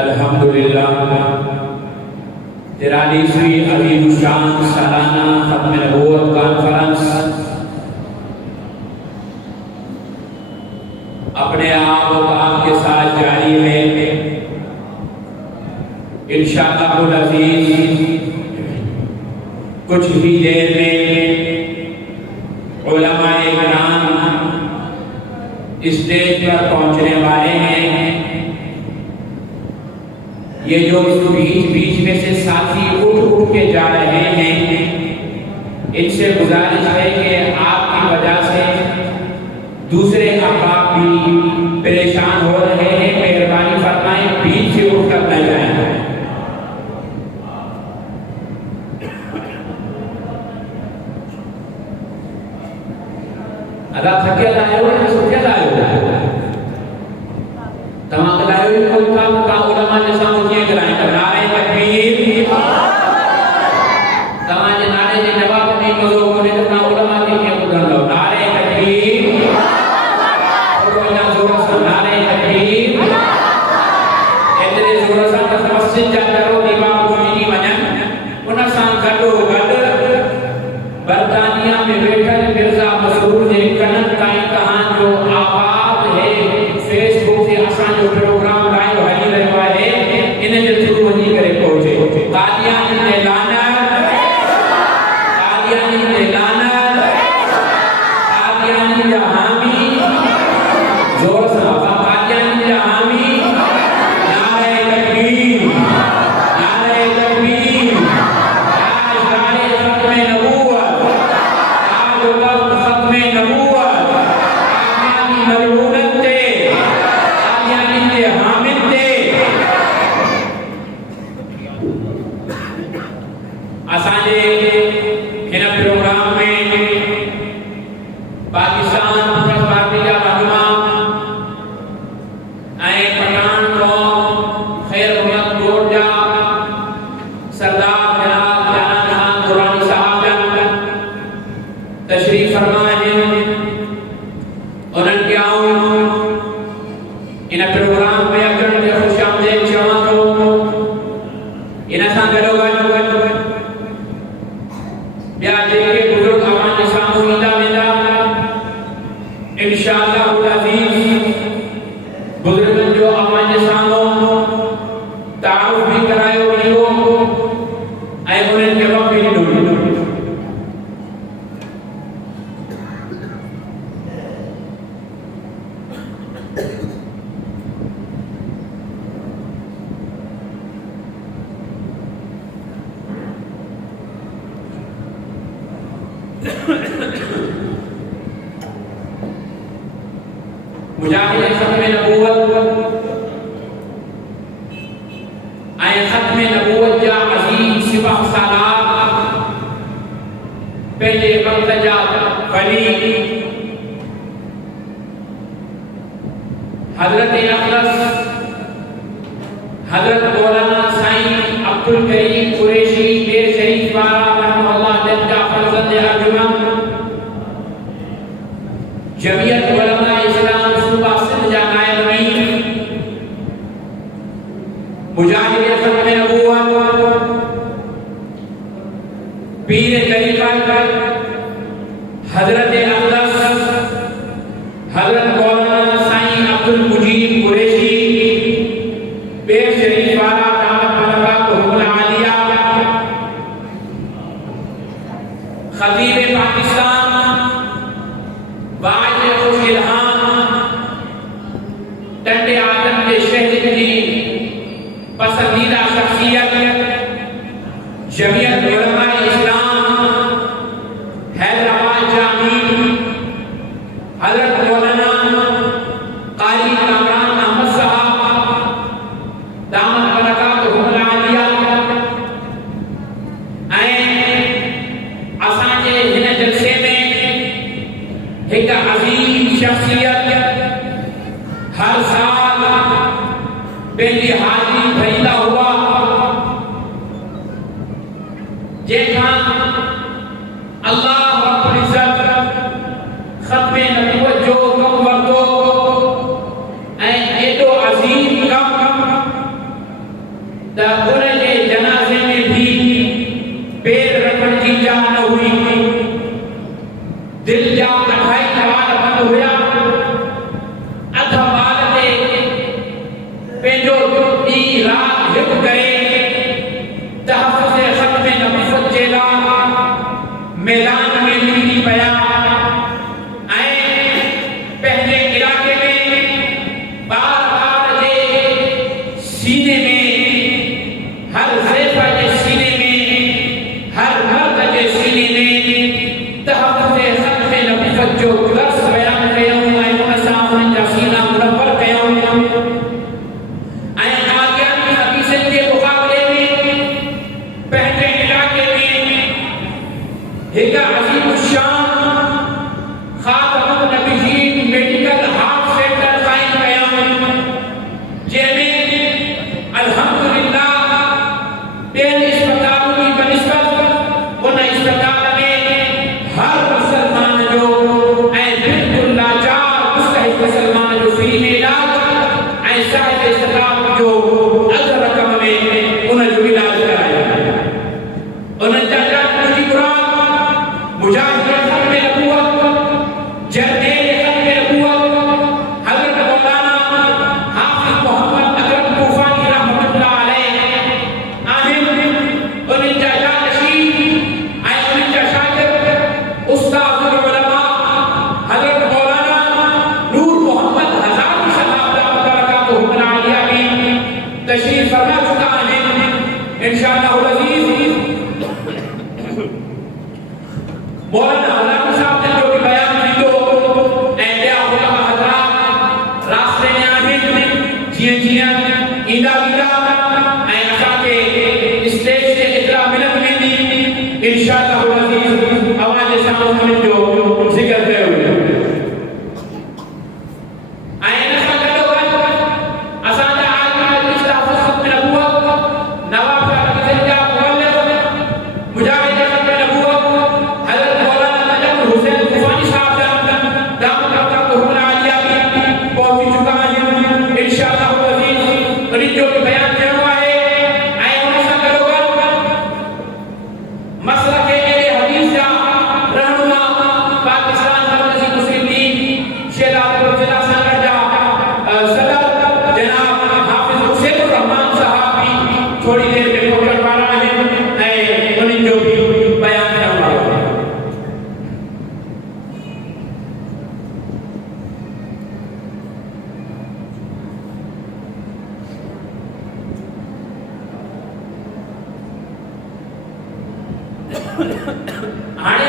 अल्हम्दुलिल्लाह 43वीं अज़ीमुश्शान सालाना ख़त्म नबूवत कॉन्फ्रेंस अपने आप और आपके साथ जारी है। इंशाअल्लाहुल अज़ीज़ कुछ ही देर में उलमाए किराम स्टेज पर पहुंचने वाले हैं। ये जो बीच में से साथी उठ के जा रहे हैं, इनसे गुजारिश है कि आपकी वजह से दूसरे अहबाब भी परेशान हो रहे हैं। मेहरबानी फरमाएं बीच से उठकर न जाएं। अदा थके लायो है सुखे लायो तमाम लायो कोई का उलमा ने सामने कराए नारे तकबीर तमाम नारे के जवाब में मजो को ने का उलमा के बुलंद लो नारे तकबीर और ना जोर से नारे तकबीर एतरे जोर से मस्जिद जा करो इमाम को नहीं वजन उन सां गडो गड बरतानिया में बैठल मिर्जा मसरूर ने कनन ताई कहान जो आवाज है फेसबुक से असा जो प्रोग्राम लाइव हली रहो है इन जे थ्रू वनी करे पहुंचे कादियानी ने लानत कादियानी ने लानत कादियानी जा हामी जोर से कादियानी जा हामी नारे तकबीर नारे तकबीर नारे खत्म नबूवत आज खत्म नबूवत कादियानी मरहूमत थे कादियानी के हामिद थे। असांजे हिन प्रोग्राम में पाकिस्तान पीपल्स पार्टी जा रहनुमा ऐं पठान कौम खैर मोहम्मद कोट जा सरदार जनाब जाना खान दुरानी साहब जन तशरीफ फरमा हैं। उन्हनि खे आऊं इन प्रोग्राम में अचण ते ख़ुशि आमदीद चवां थो। इन सां गॾोगॾु ॿिया जेके बुज़ुर्ग अवां साम्हूं ईंदा वेंदा इंशाअल्लाहुल अज़ीज़ बुज़ुर्गनि जो अवां साम्हूं तारुफ़ भी करायो वेंदो ऐं उन्हनि खे वक़्तु बि ॾिनो वेंदो। मुजाहिद खत्म नबूवत ऐं खत्म नबूवत जा अज़ीज़ सिपह सालार पंहिंजे वक़्त जा वली हज़रत अक़दस हज़रत मौलाना साईं अब्दुल करीम कुरैशी देर शरीफ वारा रहमतुल्लाह जन जा फर्ज़ंद अर्जुमन जमियत उलमा इस्लाम सूबा सिंध जा नायब अमीर मुजाहिद खत्म नबूवत पीर तरीक़त हज़रत अक़दस हज़रत मौलाना साईं अब्दुल मुजीब कुरैशी देर शरीफ वाला दामत बरक़ातुहुल आलिया खतीब पाकिस्तान टंडे आदम के शहर की पसंदीदा शख्सियत जमियत उलमा इस्लाम हैदराबाद जामी हज़रत मौलाना क़ारी कामरान अहमद साहब दामत बरक़ातुहुल आलिया ऐं असांजे हिन जलसे में एक अज़ीम शख्सियत हर साल पहली हाजिरी भरींदा हुआ जैसा अल्लाह रब्बुल इज़्ज़त खत्म नबूवत जो कम वरतो ऐं एॾो अज़ीम कम हिकु करे तहफ़्फ़ुज़ ख़त्म नबुव्वत जे लाइ मैदान में निकिरी पिया ऐं पंहिंजे इलाइक़े में बार जे सीने में हर ज़ैफ़ जे सीने में हर मर्द जे सीने में तहफ़्फ़ुज़ ख़त्म नबुव्वत जो दर्स बयान कयूं ऐं उन सां उन्हनि जा सीना मुनव्वर कयूं ऐं कादियानी हदीसनि जे मुक़ाबले में पंहिंजे इलाइक़े में हिकु अज़ीम शान ख़ातमुन नबिय्यीन मेडिकल हार्ट सेंटर क़ाइम कयूं जंहिंमें अल्हम्दुलिल्लाह ॿियनि इस्पतालुनि जी बनिस्बत उन इस्पताल में हर मुसलमान जो ऐं बिल्कुलु लाचार मुस्तहिक़ मुसलमान जो फ्री में इलाज ऐं साहिब इस्लाम जो अधु रक़म में उन जो इलाज करायो उन्हनि जा जान जी मुराद मुजाहिद ख़त्म नबुव्वत जरनैल ख़त्म नबुव्वत हज़रत मौलाना हाफ़िज़ मोहम्मद अकरम तूफ़ानी रहमतुल्लाह अलैह आहिनि उन्हनि जा जानशीन ऐं उन्हनि जा शागिर्द उस्तादुल उलमा हज़रत मौलाना नूर मोहम्मद हज़ारी साहब बरकातुहुम आलिया भी तशरीफ़ फरमा चुका आहिनि इंशाअल्लाह अज़ीज़ मौलाना हज़ारी साहब ने जो भी बयान थींदो ऐं ॿिया उलमा हज़रात रास्ते में आहिनि जीअं जीअं ईंदा वेंदा ऐं असांखे स्टेज ते इतला मिलंदी वेंदी इंशाअल्लाह अज़ीज़ अवाज़ सां उन्हनि जो ज़िक्र कयो वेंदो ऐं इन सां गॾोगॾु असांजा आलिम इस्ताफ़ ख़त्म नबुव्वत नवाब साहिब जा मुअल्लिफ़ मुजाहिद ख़त्म नबुव्वत हज़रत मौलाना नजमुल हुसैन तूफ़ानी साहब दामत बरकातुहुम आलिया भी पहुची चुका आहिनि इंशाअल्लाह अज़ीज़ उन्हनि जो भी बयान थियणो आहे ऐं उन सां गॾोगॾु मसलक अहले हदीस जा रहनुमा पाकिस्तान मरकज़ी मुस्लिम लीग शेलापुर जिला संगठन जा सदर जनाब हाफ़िज़ हुसैन रहमान साहब भी थोड़ी देर में पहुंचण वारा आहिनि ऐं उन्हनि जो भी बयान थियण वारो आहे हाणे